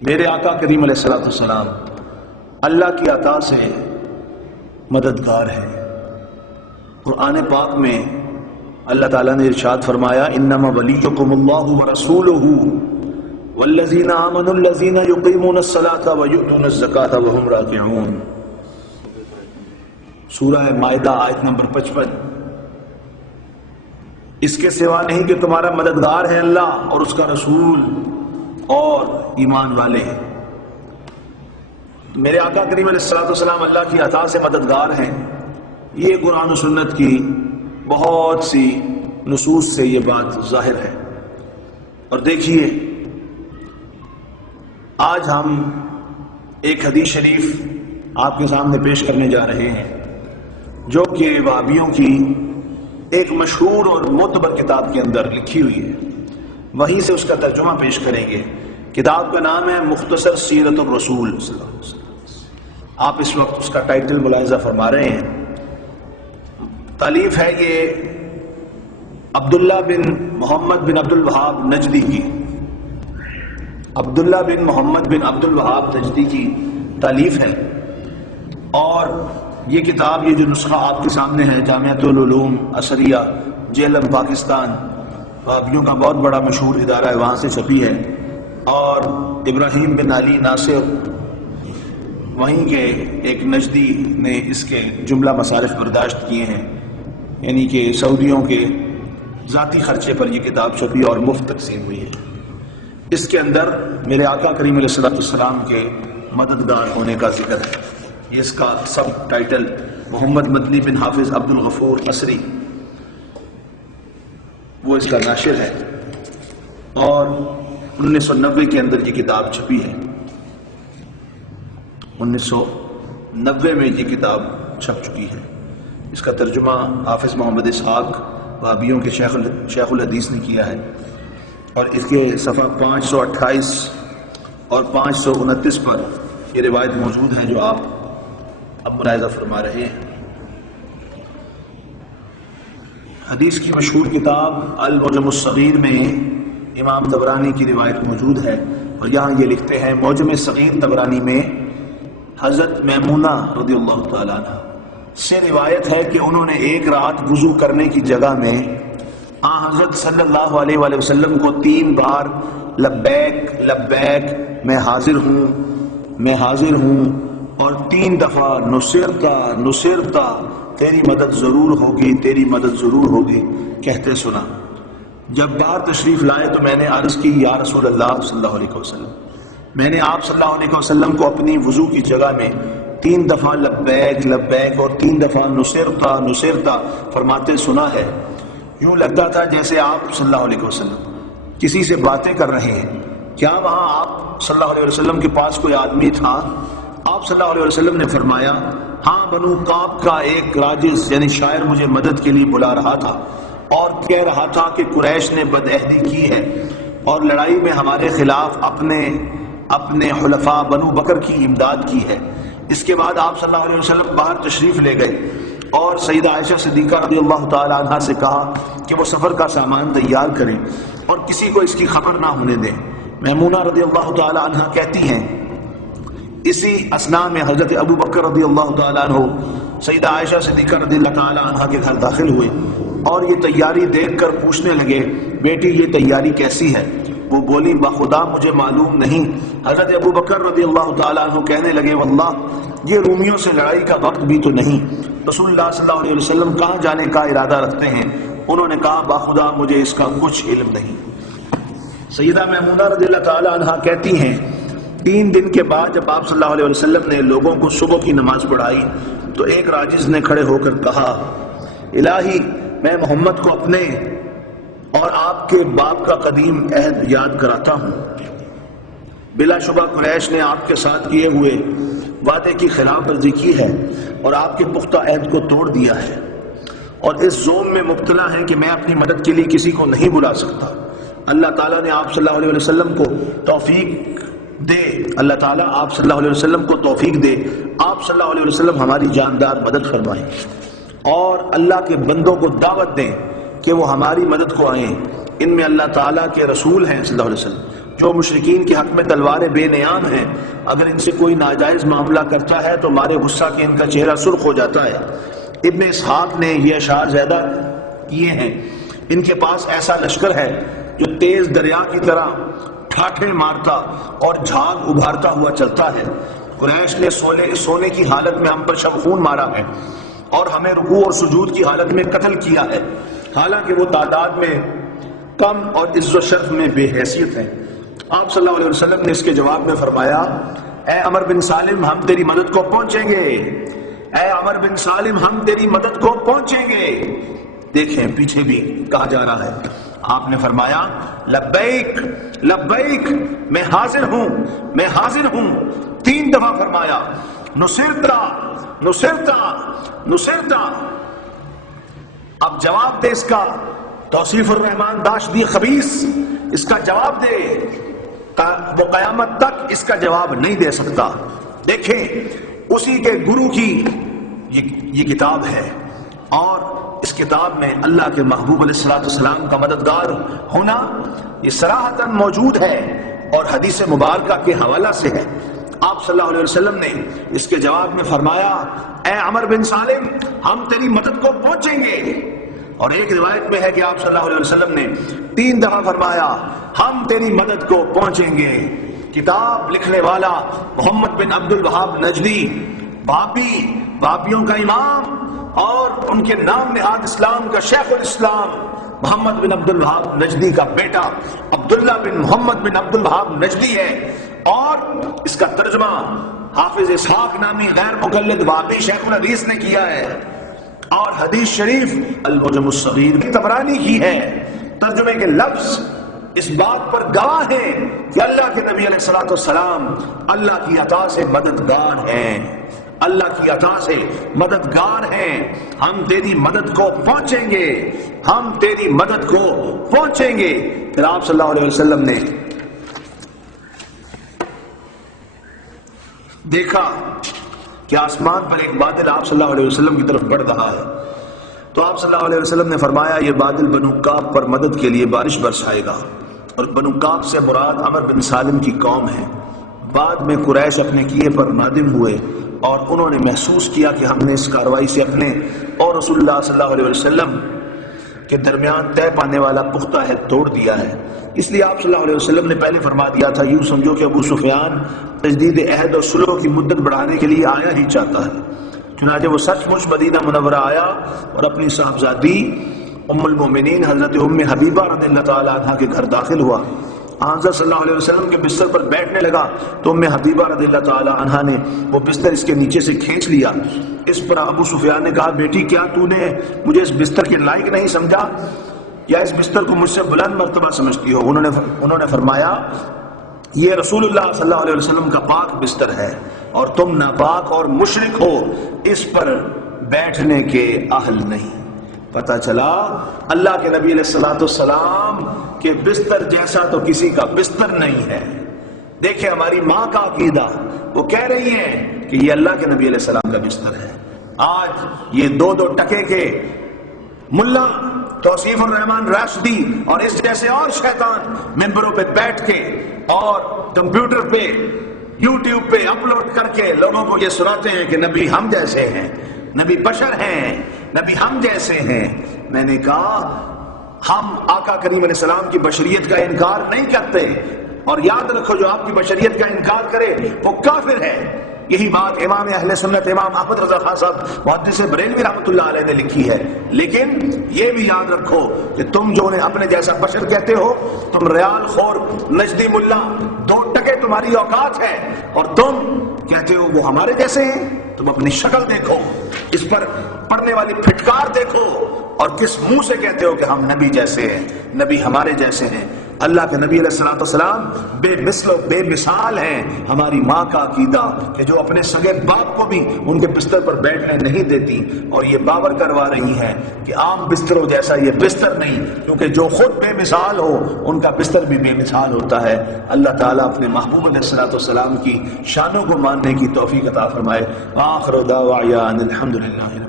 میرے آقا کریم علیہ الصلوۃ والسلام اللہ کی عطا سے مددگار ہے۔ قرآن پاک میں اللہ تعالیٰ نے ارشاد فرمایا انما ولیکم اللہ ورسولہ والذین آمنوا الذین یقیمون الصلاۃ ویؤتون الزکاۃ وہم راکعون، سورہ مائدہ آیت نمبر 55۔ اس کے سوا نہیں کہ تمہارا مددگار ہے اللہ اور اس کا رسول اور ایمان والے ہیں۔ میرے آقا کریم علیہ الصلوۃ والسلام اللہ کی عطا سے مددگار ہیں، یہ قرآن و سنت کی بہت سی نصوص سے یہ بات ظاہر ہے۔ اور دیکھیے آج ہم ایک حدیث شریف آپ کے سامنے پیش کرنے جا رہے ہیں جو کہ وہابیوں کی ایک مشہور اور معتبر کتاب کے اندر لکھی ہوئی ہے، وہیں سے اس کا ترجمہ پیش کریں گے۔ کتاب کا نام ہے مختصر سیرت الرسول صلی اللہ علیہ وسلم۔ آپ اس وقت اس کا ٹائٹل ملاحظہ فرما رہے ہیں۔ تالیف ہے یہ عبداللہ بن محمد بن عبد الوہاب نجدی کی، عبداللہ بن محمد بن عبد الوہاب نجدی کی تالیف ہے۔ اور یہ کتاب، یہ جو نسخہ آپ کے سامنے ہے، جامعۃ العلوم اثریہ جہلم پاکستان، وہابیوں کا بہت بڑا مشہور ادارہ ہے، وہاں سے چھپی ہے۔ اور ابراہیم بن علی ناصر وہیں کے ایک نجدی نے اس کے جملہ مصارف برداشت کیے ہیں، یعنی کہ سعودیوں کے ذاتی خرچے پر یہ کتاب چھپی اور مفت تقسیم ہوئی ہے۔ اس کے اندر میرے آقا کریم علیہ الصلوۃ والسلام کے مددگار ہونے کا ذکر ہے۔ یہ اس کا سب ٹائٹل محمد مدنی بن حافظ عبد الغفور عصری، وہ اس کا ناشر ہے، اور 1990 کے اندر یہ کتاب چھپی ہے۔ 1990 میں یہ کتاب چھپ چکی ہے۔ اس کا ترجمہ حافظ محمد اسحاق وہابیوں کے شیخ الحدیث نے کیا ہے، اور اس کے صفحہ 528 اور 529 پر یہ روایت موجود ہے جو آپ اب ملاحظہ فرما رہے ہیں۔ حدیث کی مشہور کتاب المعجم الصغیر میں امام طبرانی کی روایت موجود ہے، اور یہاں یہ لکھتے ہیں معجم صغیر طبرانی میں حضرت میمونہ رضی اللہ تعالیٰ عنہ سے روایت ہے کہ انہوں نے ایک رات وضو کرنے کی جگہ میں حضرت صلی اللہ علیہ وآلہ وسلم کو 3 بار لبیک لبیک میں حاضر ہوں میں حاضر ہوں اور 3 دفعہ نصرتا نصرتا تیری مدد ضرور ہوگی تیری مدد ضرور ہوگی کہتے سنا۔ جب باہر تشریف لائے تو میں نے عرض کی یا رسول اللہ صلی اللہ علیہ وسلم، میں نے آپ صلی اللہ علیہ وسلم کو اپنی وضو کی جگہ میں 3 دفعہ لبیک لبیک اور 3 دفعہ نصرتا نصرتا فرماتے سنا ہے۔ یوں لگتا تھا جیسے آپ صلی اللہ علیہ وسلم کسی سے باتیں کر رہے ہیں۔ کیا وہاں آپ صلی اللہ علیہ وسلم کے پاس کوئی آدمی تھا؟ آپ صلی اللہ علیہ وسلم نے فرمایا ہاں، بنو قاب کا ایک راجز یعنی شاعر مجھے مدد کے لیے بلا رہا تھا اور کہہ رہا تھا کہ قریش نے بدعہدی کی ہے اور لڑائی میں ہمارے خلاف اپنے حلفاء بنو بکر کی امداد کی ہے۔ اس کے بعد آپ صلی اللہ علیہ وسلم باہر تشریف لے گئے اور سیدہ عائشہ صدیقہ رضی اللہ تعالی عنہا سے کہا کہ وہ سفر کا سامان تیار کریں اور کسی کو اس کی خبر نہ ہونے دیں۔ میمونہ رضی اللہ تعالی عنہا کہتی ہیں اسی اثناء میں حضرت ابو بکر رضی اللہ تعالی عنہ سیدہ عائشہ صدیقہ رضی اللہ تعالی عنہا کے گھر داخل ہوئے اور یہ تیاری دیکھ کر پوچھنے لگے بیٹی یہ تیاری کیسی ہے؟ وہ بولی بخدا مجھے معلوم نہیں۔ حضرت ابو بکر رضی اللہ تعالیٰ عنہ کہنے لگے واللہ یہ رومیوں سے لڑائی کا وقت بھی تو نہیں، رسول اللہ صلی اللہ علیہ وسلم کہاں جانے کا ارادہ رکھتے ہیں؟ انہوں نے کہا بخدا مجھے اس کا کچھ علم نہیں۔ سیدہ میمونہ رضی اللہ تعالیٰ عنہ کہتی ہیں 3 دن کے بعد جب آپ صلی اللہ علیہ وسلم نے لوگوں کو صبح کی نماز پڑھائی تو ایک راجز نے کھڑے ہو کر کہا الہی میں محمد کو اپنے اور آپ کے باپ کا قدیم عہد یاد کراتا ہوں۔ بلا شبہ قریش نے آپ کے ساتھ کیے ہوئے وعدے کی خلاف ورزی کی ہے اور آپ کے پختہ عہد کو توڑ دیا ہے، اور اس زوم میں مبتلا ہے کہ میں اپنی مدد کے لیے کسی کو نہیں بلا سکتا۔ اللہ تعالیٰ نے آپ صلی اللہ علیہ وسلم کو توفیق دے، اللہ تعالیٰ آپ صلی اللہ علیہ وسلم کو توفیق دے، آپ صلی اللہ علیہ وسلم ہماری جاندار مدد فرمائیں، اور اللہ کے بندوں کو دعوت دیں کہ وہ ہماری مدد کو آئیں۔ ان میں اللہ تعالیٰ کے رسول ہیں صلی اللہ علیہ وسلم، جو مشرکین کے حق میں تلواریں بے نیام ہیں، اگر ان سے کوئی ناجائز معاملہ کرتا ہے تو مارے غصہ کے ان کا چہرہ سرخ ہو جاتا ہے۔ ابن اسحاق نے یہ اشعار زیادہ کیے ہیں، ان کے پاس ایسا لشکر ہے جو تیز دریا کی طرح ٹھاٹھے مارتا اور جھاگ ابھارتا ہوا چلتا ہے۔ قریش نے سونے کی حالت میں ہم پر شب خون مارا ہے اور ہمیں رکوع اور سجود کی حالت میں قتل کیا ہے، حالانکہ وہ تعداد میں کم اور عز و شرف میں بے حیثیت ہیں۔ آپ صلی اللہ علیہ وسلم نے اس کے جواب میں فرمایا، اے عمر بن سالم ہم تیری مدد کو پہنچیں گے، اے عمر بن سالم ہم تیری مدد کو پہنچیں گے۔ دیکھیں پیچھے بھی کہا جا رہا ہے، آپ نے فرمایا لبیک لبیک، میں حاضر ہوں میں حاضر ہوں، 3 دفعہ فرمایا، نصرتا نصرتا نصرتا۔ اب جواب دے اس کا، توصیف الرحمان داشتی خبیث اس کا جواب دے، وہ قیامت تک اس کا جواب نہیں دے سکتا۔ دیکھیں اسی کے گرو کی یہ کتاب ہے، اور اس کتاب میں اللہ کے محبوب علیہ السلام کا مددگار ہونا یہ صراحتاً موجود ہے، اور حدیث مبارکہ کے حوالہ سے ہے۔ آپ صلی اللہ علیہ وسلم نے اس کے جواب میں فرمایا، اے عمر بن سالم ہم تیری مدد کو پہنچیں گے۔ اور ایک روایت میں ہے کہ آپ صلی اللہ علیہ وسلم نے 3 دفعہ فرمایا، ہم تیری مدد کو پہنچیں گے۔ کتاب لکھنے والا محمد بن عبد الوہاب نجدی، بابیوں کا امام اور ان کے نام نہاد اسلام کا شیخ الاسلام محمد بن عبد الوہاب نجدی کا بیٹا عبداللہ بن محمد بن عبد الوہاب نجدی ہے، اور اس کا ترجمہ حافظ اسحاق نامی غیر مقلد وہابی شیخ الحدیث نے کیا ہے، اور حدیث شریف المعجم الصغیر طبرانی کی ہے۔ ترجمے کے لفظ اس بات پر گواہ ہیں کہ اللہ کے نبی علیہ السلام اللہ کی عطا سے مددگار ہیں، اللہ کی عطا سے مددگار ہیں۔ ہم تیری مدد کو پہنچیں گے، ہم تیری مدد کو پہنچیں گے۔ پھر آپ صلی اللہ علیہ وسلم نے دیکھا کہ آسمان پر ایک بادل آپ صلی اللہ علیہ وسلم کی طرف بڑھ رہا ہے، تو آپ صلی اللہ علیہ وسلم نے فرمایا یہ بادل بنو کعب پر مدد کے لیے بارش برسائے گا، اور بنو کعب سے مراد عمر بن سالم کی قوم ہے۔ بعد میں قریش اپنے کیے پر نادم ہوئے، اور انہوں نے محسوس کیا کہ ہم نے اس کارروائی سے اپنے اور رسول اللہ صلی اللہ علیہ وسلم کے درمیان طے پانے والا پختہ عہد توڑ دیا ہے۔ اس لیے آپ صلی اللہ علیہ وسلم نے پہلے فرما دیا تھا، یوں سمجھو کہ ابو سفیان تجدید عہد اور صلح کی مدت بڑھانے کے لیے آیا ہی چاہتا ہے۔ چنانچہ وہ سچ مچ مدینہ منورہ آیا اور اپنی صاحبزادی ام المومنین حضرت ام حبیبہ رضی اللہ تعالی عنہ کے گھر داخل ہوا۔ حضرت صلی اللہ علیہ وسلم کے بستر پر بیٹھنے لگا تو ام حبیبہ رضی اللہ تعالی عنہ نے وہ بستر اس کے نیچے سے کھینچ لیا۔ اس پر ابو سفیان نے کہا، بیٹی کیا تو نے مجھے اس بستر کے لائق نہیں سمجھا، یا اس بستر کو مجھ سے بلند مرتبہ سمجھتی ہو؟ انہوں نے فرمایا، یہ رسول اللہ صلی اللہ علیہ وسلم کا پاک بستر ہے اور تم ناپاک اور مشرک ہو، اس پر بیٹھنے کے اہل نہیں۔ پتہ چلا اللہ کے نبی علیہ السلام کے بستر جیسا تو کسی کا بستر نہیں ہے۔ دیکھیں ہماری ماں کا عقیدہ، وہ کہہ رہی ہیں کہ یہ اللہ کے نبی علیہ السلام کا بستر ہے۔ آج یہ 2 ٹکے کے ملا توصیف الرحمان راشدی اور اس جیسے اور شیطان ممبروں پہ بیٹھ کے اور کمپیوٹر پہ یوٹیوب پہ اپلوڈ کر کے لوگوں کو یہ سناتے ہیں کہ نبی ہم جیسے ہیں، نبی بشر ہیں، نبی ہم جیسے ہیں۔ میں نے کہا ہم آقا کریم علیہ السلام کی بشریت کا انکار نہیں کرتے، اور یاد رکھو جو آپ کی بشریت کا انکار کرے وہ کافر ہے۔ یہی بات امام اہل سنت امام احمد رضا خان صاحب محدث بریلوی رحمۃ اللہ علیہ نے لکھی ہے۔ لیکن یہ بھی یاد رکھو کہ تم جو انہیں اپنے جیسا بشر کہتے ہو، تم ریال خور نجدی ملا 2 ٹکے تمہاری اوقات ہے، اور تم کہتے ہو وہ ہمارے جیسے ہیں۔ تم اپنی شکل دیکھو، اس پر پڑنے والی پھٹکار دیکھو، اور کس منہ سے کہتے ہو کہ ہم نبی جیسے ہیں، نبی ہمارے جیسے ہیں۔ اللہ کے نبی علیہ السلام بے مثل و بے مثال ہیں۔ ہماری ماں کا عقیدہ کہ جو اپنے سگے باپ کو بھی ان کے بستر پر بیٹھنے نہیں دیتی، اور یہ باور کروا رہی ہیں کہ عام بستروں جیسا یہ بستر نہیں، کیونکہ جو خود بے مثال ہو ان کا بستر بھی بے مثال ہوتا ہے۔ اللہ تعالیٰ اپنے محبوب علیہ السلام کی شانوں کو ماننے کی توفیق عطا فرمائے۔ آخر دعوانا الحمدللہ۔